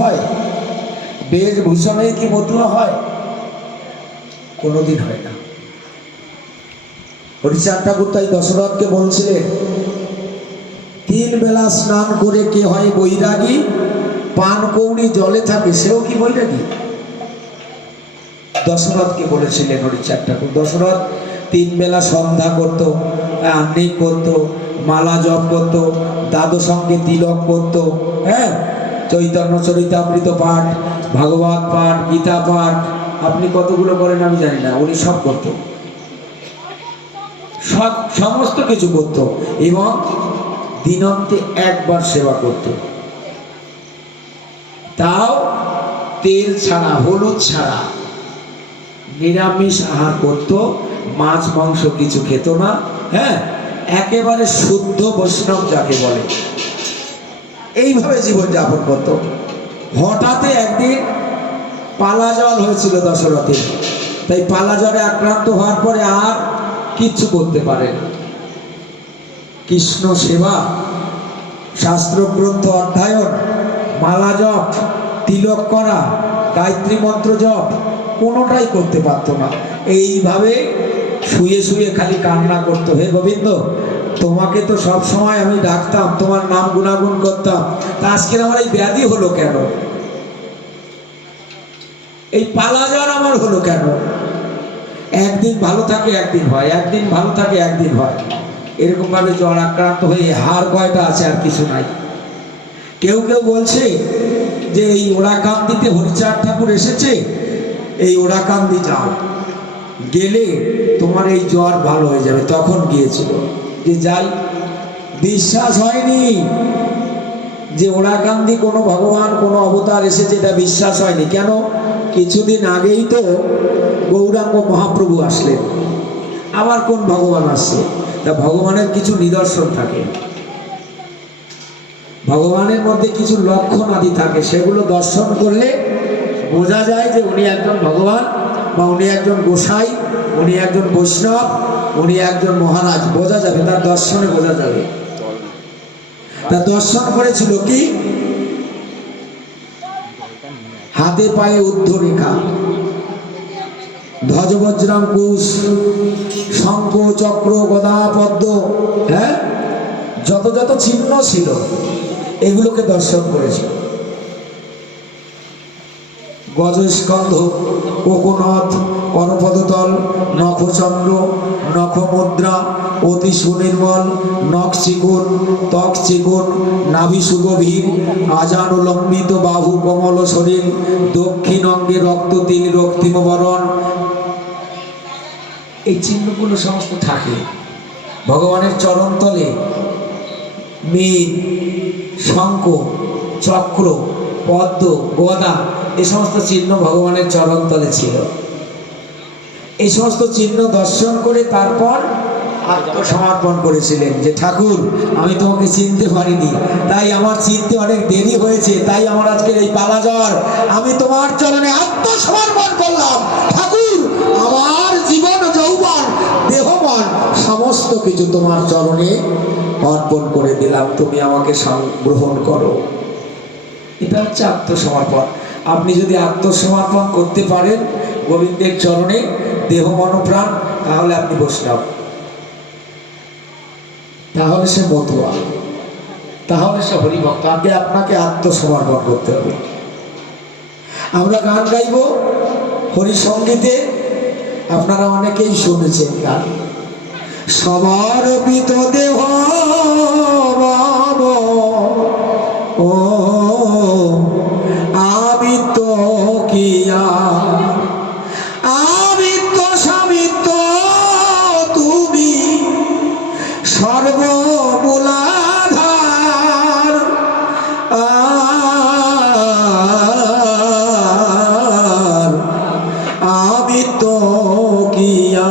হয়, বেশভূষণে কি মতুয়া হয়? কোনোদিন হয় না। হরিচাঁদ ঠাকুর তাই দশরথকে বলছিলেন, 3 বেলা স্নান করে কে হয় বৈরাগী, পান কৌড়ি জলে থাকে সেও কি বৈরাগী? দশরথকে বলেছিলেন হরিচাঁদ ঠাকুর। দশরথ 3 বেলা সন্ধ্যা করত, আহ্নিক করত, মালা জপ করত, দ্বাদশাঙ্গে তিলক করত, হ্যাঁ, চৈতন্য চরিতামৃত পাঠ, ভাগবত পাঠ, গীতা পাঠ। আপনি কতগুলো করেন আমি জানি না, উনি সব করত, সব সমস্ত কিছু করত, এবং দিনন্তে একবার সেবা করত, তাও তেল ছাড়া, হলুদ ছাড়া, নিরামিষ আহার করত, মাছ মাংস কিছু খেত না, হ্যাঁ, একেবারে শুদ্ধ বৈষ্ণব যাকে বলে, এইভাবে জীবনযাপন করত। হঠাৎ একদিন পালা জ্বর হয়েছিল দশরথের, তাই পালা জ্বরে আক্রান্ত হওয়ার পরে আর কিচ্ছু করতে পারে না। কৃষ্ণ সেবা, শাস্ত্রগ্রন্থ অধ্যয়ন, মালা জপ, তিলক করা, গায়ত্রী মন্ত্র জপ কোনোটাই করতে পারত না। এইভাবে শুয়ে শুয়ে খালি কান্না করতো, হে গোবিন্দ, তোমাকে তো সব সময় আমি ডাকতাম, তোমার নাম গুণাগুণ করতাম, তা আজকের আমার এই ব্যাধি হলো কেন? এই পালা জ্বর আমার হলো কেন? একদিন ভালো থাকে একদিন হয়, একদিন ভালো থাকে একদিন হয়, এরকম ভাবে জ্বর আক্রান্ত হয়ে হাড় কয়টা আছে আর কিছু নাই। কেউ কেউ বলছে যে এই ওরাকান্দিতে হরিচাঁদ ঠাকুর এসেছে, এই ওরাকান্দি যাও, গেলে তোমার এই জ্বর ভালো হয়ে যাবে। তখন গিয়েছিল, যে যাই, বিশ্বাস হয়নি যে ওরাকান্দি কোনো ভগবান কোনো অবতার এসেছে, এটা বিশ্বাস হয়নি। কেন? কিছুদিন আগেই তো গৌরাঙ্গ মহাপ্রভু আসলেন, আবার কোন ভগবান আসছে? তা ভগবানের কিছু নিদর্শন থাকে, ভগবানের মধ্যে কিছু লক্ষণ আদি থাকে, সেগুলো দর্শন করলে বোঝা যায় যে উনি একজন ভগবান, বা উনি একজন গোসাই, উনি একজন বৈষ্ণব, উনি একজন মহারাজ, বোঝা যাবে, তার দর্শনে বোঝা যাবে। তার দর্শন করেছিল কি? হাতে পায়ে ঊর্ধ্বরেখা, ধ্বজবজ্রাঙ্কুশ, শঙ্খ চক্র গদা পদ্ম, হ্যাঁ, যত যত চিহ্ন ছিল এগুলোকে দর্শন করেছিল। গজস্কন্ধ, কোকোনদ, করপদতল, নখচন্দ্র, নখমুদ্রা, অতি সুনির্মল, নখ চিকুন, ত্বক চিকুন, নাভি সুগভীর, আজানুলম্বিত বাহু কমল শরীর, দক্ষিণ অঙ্গে রক্ত তিল রক্তিম বরণ, এই চিহ্নগুলো সমস্ত থাকে ভগবানের চরণতলে। মীন, শঙ্খ, চক্র, পদ্ম, গদা, এই সমস্ত চিহ্ন ভগবানের চরণতলে ছিল। এই সমস্ত চিহ্ন দর্শন করে তারপর আত্মসমর্পণ করেছিলেন, যে ঠাকুর, আমি তোমাকে চিনতে পারিনি, তাই আমার চিনতে অনেক দেরি হয়েছে, তাই আমার আজকের এই পালা জ্বর, আমি তোমার চরণে আত্মসমর্পণ করলাম। ঠাকুর, আমার জীবন যৌবন দেহ মন সমস্ত কিছু তোমার চরণে অর্পণ করে দিলাম, তুমি আমাকে গ্রহণ করো। এটা হচ্ছে আত্মসমর্পণ। আপনি যদি আত্মসমর্পণ করতে পারেন গোবিন্দের চরণে দেহ মন প্রাণ, তাহলে আপনি বৈষ্ণব, তাহলে সে মতুয়া, তাহলে সে হরিভক্ত। আগে আপনাকে আত্মসমর্পণ করতে হবে। আমরা গান গাইব হরিসঙ্গীতে, আপনারা অনেকেই শুনেছেন গান। সবার পিত দেহ ও আবিত্ত কিয়া, আবিত্ত সাবিত্ত তুমি সর্বমূলাধার, আবিত্ত কিয়া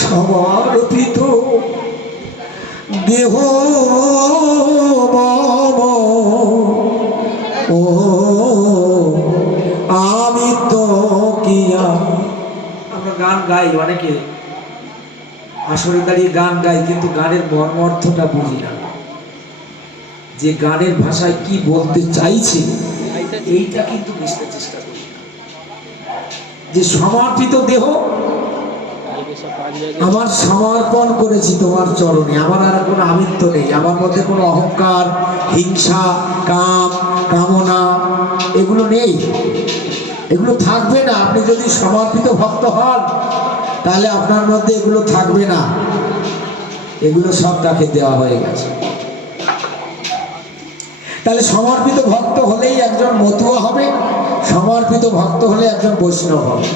সমর্পিত দেহ ও আমিত্ব কিয়া। আমরা গান গাই, অনেকে আসরে দাঁড়িয়ে গান গাই, কিন্তু গানের মর্ম অর্থটা বুঝি না, যে গানের ভাষায় কি বলতে চাইছে এইটা কিন্তু বুঝতে চেষ্টা করি যে সমর্পিত দেহ আমার সমর্পণ করেছি তোমার চরণে, আমার আর কোনো আমিত্ব নেই, আমার মধ্যে কোনো অহংকার, হিংসা, কাম, কামনা এগুলো নেই, এগুলো থাকবে না। আপনি যদি সমর্পিত ভক্ত হন তাহলে আপনার মধ্যে এগুলো থাকবে না, এগুলো সব তাকে দেওয়া হয়ে গেছে। তাহলে সমর্পিত ভক্ত হলেই একজন মতুয়া হবে, সমর্পিত ভক্ত হলে একজন বৈষ্ণব হবে।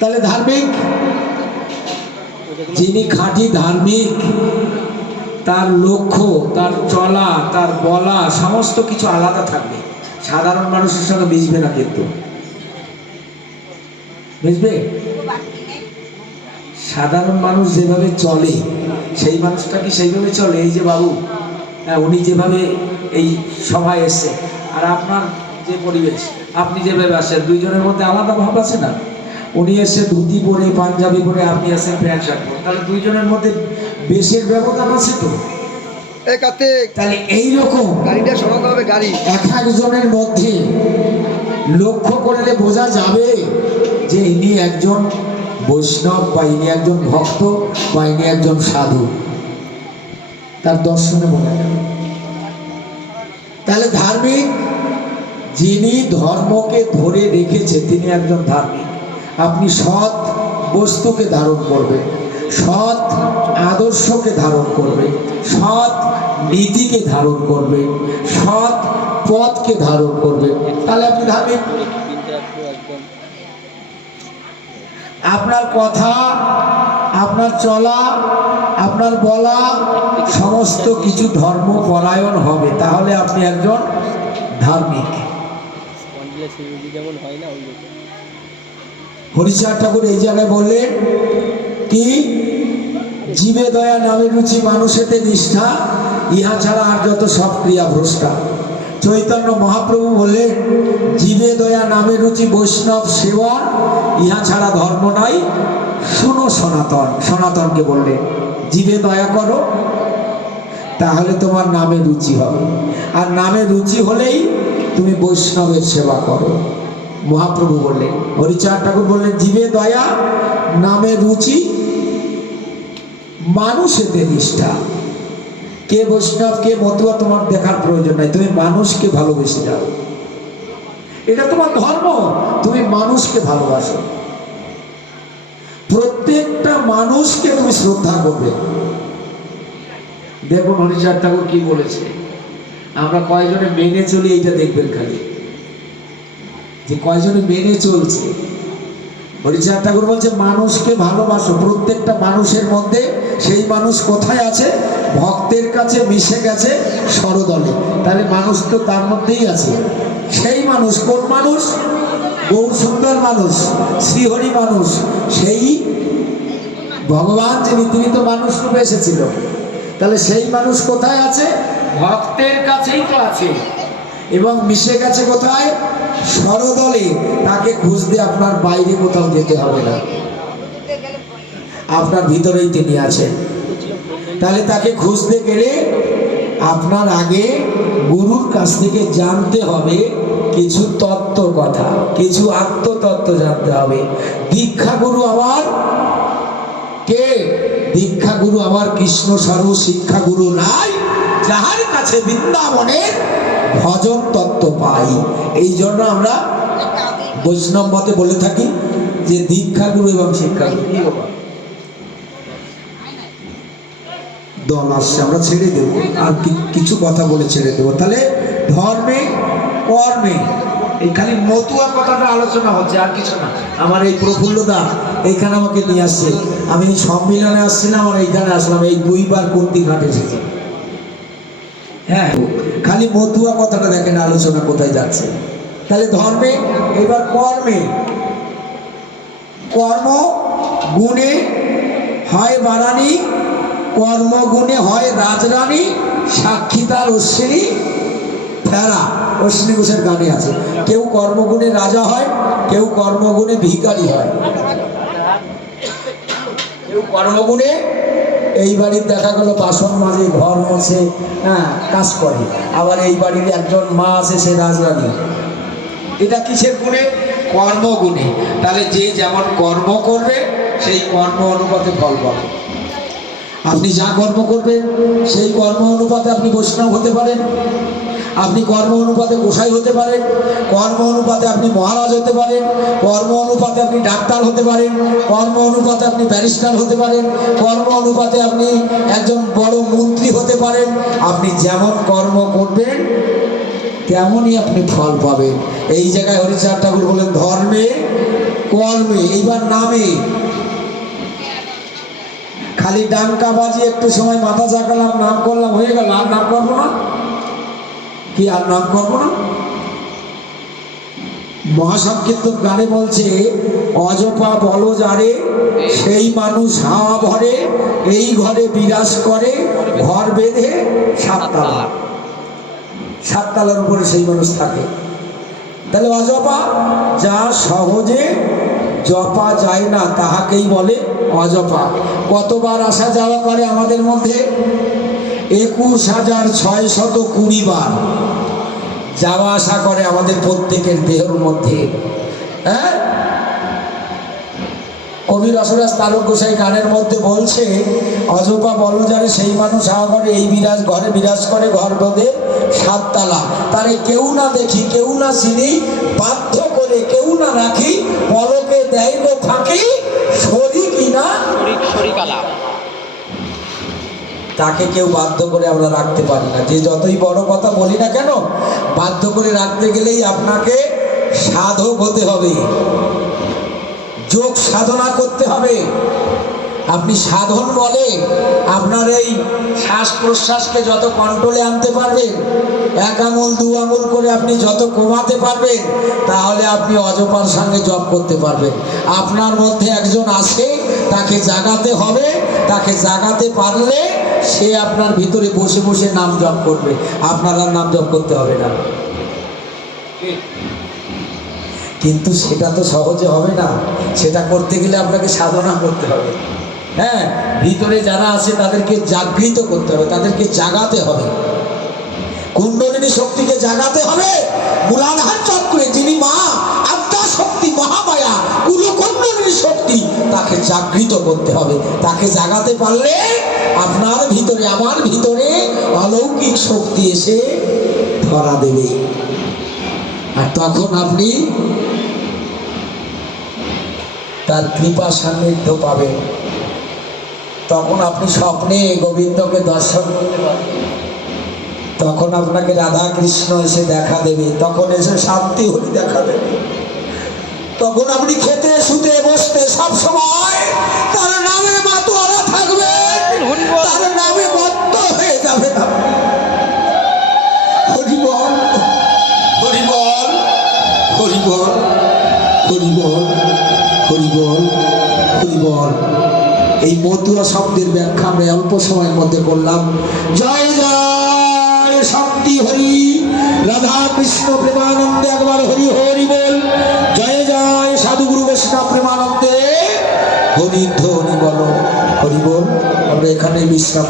তাহলে ধার্মিক, যিনি খাঁটি ধার্মিক, তার লক্ষ্য, তার চলা, তার বলা সমস্ত কিছু আলাদা থাকবে। সাধারণ মানুষের সঙ্গে মিশবে না, কিন্তু বুঝবে, সাধারণ মানুষ যেভাবে চলে সেই মানুষটা কি সেইভাবে চলে? এই যে বাবু, উনি যেভাবে এই সভায় এসছে আর আপনার যে পরিবেশ, আপনি যেভাবে আসেন, দুইজনের মধ্যে আলাদা ভাব আছে না? উনি এসে ধুতি পরে, পাঞ্জাবি পরে, আপনি আসেন প্যান্ট শার্ট পরে, তাহলে দুইজনের মধ্যে বেশের ব্যবধান আছে তো। তাহলে এইরকম গাড়িটা সমাগম হবে, গাড়ি এক একজনের মধ্যে লক্ষ্য করলে বোঝা যাবে যে ইনি একজন বৈষ্ণব, বা ইনি একজন ভক্ত, বা ইনি একজন সাধু, তার দর্শনে বোঝা যাবে। তাহলে ধার্মিক, যিনি ধর্মকে ধরে রেখেছে তিনি একজন ধার্মিক। আপনি সৎ বস্তুকে ধারণ করবেন, সৎ আদর্শকে ধারণ করবেন, সৎ নীতিকে ধারণ করবেন, সৎ পথকে ধারণ করবেন, তাহলে আপনি ধার্মিক। আপনার কথা, আপনার চলা, আপনার বলা সমস্ত কিছু ধর্মপরায়ণ হবে, তাহলে আপনি একজন ধার্মিক। হরিচাঁদ ঠাকুর এই জায়গায় বললেন কি, জীবে দয়া নামে রুচি মানুষেতে নিষ্ঠা, ইহা ছাড়া আর যত সব ক্রিয়া ভ্রষ্টা। চৈতন্য মহাপ্রভু বললেন জীবে দয়া নামে রুচি বৈষ্ণব সেবন, ইহা ছাড়া ধর্ম নাই, শুনো সনাতন। সনাতনকে বললেন জীবে দয়া করো, তাহলে তোমার নামে রুচি হবে, আর নামে রুচি হলেই তুমি বৈষ্ণবের সেবা করো। মহাপ্রভু বললেন, হরিচাঁদ ঠাকুর বললেন জীবে দয়া নামে রুচি মানুষেতে নিষ্ঠা। কে বৈষ্ণব কে মতুয়া তোমার দেখার প্রয়োজন নাই, তুমি মানুষকে ভালোবেসে যাও, এটা তোমার ধর্ম, তুমি মানুষকে ভালোবাসো, প্রত্যেকটা মানুষকে তুমি শ্রদ্ধা করবে। দেখুন হরিচাঁদ ঠাকুর কি বলেছে, আমরা কয়জনে মেনে চলি এইটা দেখবেন খালি, যে কয়জনে মেনে চলছে। হরিচাঁদ ঠাকুর বলছে মানুষকে ভালোবাসো, প্রত্যেকটা মানুষের মধ্যে সেই মানুষ কোথায় আছে? ভক্তের কাছে মিশে গেছে সরদলে, তাহলে মানুষ তো তার মধ্যেই আছে। সেই মানুষ কোন মানুষ? বহু সুন্দর মানুষ, শ্রীহরি মানুষ, সেই ভগবান যিনি, তিনি তো মানুষ রূপে এসেছিল, তাহলে সেই মানুষ কোথায় আছে? ভক্তের কাছেই তো আছে, এবং মিশে গেছে কোথায়? সরদলে। তাকে খুঁজতে আপনার বাইরে কোথাও যেতে হবে না, আপনার ভিতরেই তিনি আছেন। তাহলে তাকে খুঁজতে গেলে আপনার আগে গুরুর কাছ থেকে জানতে হবে কিছু তত্ত্ব কথা, কিছু আত্মতত্ত্ব জানতে হবে। দীক্ষা গুরু আমার কে? দীক্ষা গুরু আমার কৃষ্ণ স্বরূপ, শিক্ষা গুরু নাই, যাহার কাছে বৃন্দাবনের ভজন তত্ত্ব পাই। এই জন্য আমরা বৈষ্ণব মতে বলে থাকি যে দীক্ষা গুরু এবং শিক্ষা গুরু। দল আসছে, আমরা ছেড়ে দেবো, আর কিছু কথা বলে ছেড়ে দেবো। তাহলে ধর্মে কর্মে, এই খালি মতুয়া কথাটা আলোচনা হচ্ছে, আর কিছু না। আমার এই প্রফুল্লদা এইখানে আমাকে নিয়ে আসছে, আমি এই সম্মিলনে আসছিলাম আর এইখানে আসলাম, এই দুইবার কুন্তি ঘাট এসেছি। হ্যাঁ, খালি মতুয়া কথাটা দেখেন আলোচনা কোথায় যাচ্ছে। তাহলে ধর্মে, এবার কর্মে। কর্ম গুণে হয় বারানী, কর্মগুণে হয় রাজরানী, সাক্ষী তার অশ্বিনী ফেরা। অশ্বিনী ঘোষের গানে আছে, কেউ কর্মগুণে রাজা হয়, কেউ কর্মগুণে ভিখারি হয়, কেউ কর্মগুণে এই বাড়ির দেখা গেল বাসন মাজে, ঘর মোছে, হ্যাঁ, কাজ করে। আবার এই বাড়ির একজন মা আছে, সে রাজরানী। এটা কিসের গুণে? কর্মগুণে। তাহলে যে যেমন কর্ম করবে সেই কর্ম অনুপাতে ফল পাবে। আপনি যা কর্ম করবেন সেই কর্ম অনুপাতে আপনি বৈষ্ণব হতে পারেন, আপনি কর্ম অনুপাতে গোসাই হতে পারেন, কর্ম অনুপাতে আপনি মহারাজ হতে পারেন, কর্ম অনুপাতে আপনি ডাক্তার হতে পারেন, কর্ম অনুপাতে আপনি ব্যারিস্টার হতে পারেন, কর্ম অনুপাতে আপনি একজন বড় মন্ত্রী হতে পারেন। আপনি যেমন কর্ম করবেন তেমনই আপনি ফল পাবেন। এই জায়গায় হরিচাঁদ ঠাকুর বলেন ধর্মে কর্মে, এইবার নামে। খালি ডাঙ্কা বাজি একটু সময় মাথা চাকালাম, নাম করলাম, হয়ে গেল, আর নাম করবো না? কি আর নাম করবো না? মহাসংকীর্তন গানে বলছে, অজপা বল যারে সেই মানুষ হাওয়া ভরে, এই ঘরে বিরাজ করে ঘর বেঁধে সাততলা। সাততলার উপরে সেই মানুষ থাকে। তাহলে অজপা, যা সহজে জপা যায় না তাহাকেই বলে অজপা। কতবার আসা যাওয়া করে আমাদের মধ্যে? 21,620 বার যাওয়া আসা করে আমাদের প্রত্যেকের দেহের মধ্যে। হ্যাঁ, কবি রসরাজ তারক গোসাই গানের মধ্যে বলছে, অজপা বলো যারে সেই মানুষ হাওয়া ঘরে, এই বিরাজ ঘরে বিরাজ করে ঘর বেঁধে সাততলা। তারে কেউ না দেখি, কেউ না চিনি, বাধ্য করে কেউ না রাখি, পলকে দেয় গো ফাঁকি, শরী কিনা শরিকালা। তাকে কেউ বাধ্য করে আমরা রাখতে পারি না। যে যতই বড় কথা বলি না কেন, বাধ্য করে রাখতে গেলেই আপনাকে সাধক হতে হবে, যোগ সাধনা করতে হবে। আপনি সাধন বলে আপনার এই শ্বাস প্রশ্বাসকে যত কন্ট্রোলে আনতে পারবেন, 1 আঙুল 2 আঙুল করে আপনি যত কমাতে পারবেন, তাহলে আপনি অজপার সঙ্গে জপ করতে পারবেন। আপনার মধ্যে একজন আছে, তাকে জাগাতে হবে। তাকে জাগাতে পারলে সে আপনার ভিতরে বসে বসে নাম জপ করবে, আপনার আর নাম জপ করতে হবে না। কিন্তু সেটা তো সহজে হবে না, সেটা করতে গেলে আপনাকে সাধনা করতে হবে। হ্যাঁ, ভিতরে যারা আছে তাদেরকে জাগৃত করতে হবে, তাদেরকে জাগাতে হবে। কুণ্ডলিনী শক্তিকে জাগাতে হবে। মূলাধার চক্রে যিনি মা আদ্যা শক্তি, মহামায়া কুলকুণ্ডলিনী শক্তি, তাকে জাগৃত করতে হবে। তাকে জাগাতে পারলে আপনার ভিতরে, আমার ভিতরে অলৌকিক শক্তি এসে ধরা দেবে। আর তখন আপনি তার কৃপা সান্নিধ্য পাবেন। তখন আপনি স্বপ্নে গোবিন্দকে দর্শন করতে পারবেন। তখন আপনাকে রাধা কৃষ্ণ এসে দেখা দেবে, তখন এসে শান্তি হরি দেখা দেবে। তখন আপনি খেতে শুতে বসতে সব সময় তার নামে মাতোয়ারা থাকবেন, তার নামে মত্ত হয়ে যাবেন। হরি বল, হরি বল, হরি বল, হরি বল, হরি বল, হরি বল। এই মতুয়া শব্দের ব্যাখ্যা আমরা অল্প সময়ের মধ্যে করলাম। জয় জয় শক্তি হরি, রাধা কৃষ্ণ প্রেমানন্দে একবার হরি হরি বল। জয় জয় সাধুগুরু বৈষ্ণব প্রেমানন্দে হরি ধ্বনি বলো, হরি বল। আমরা এখানে বিশ্রাম।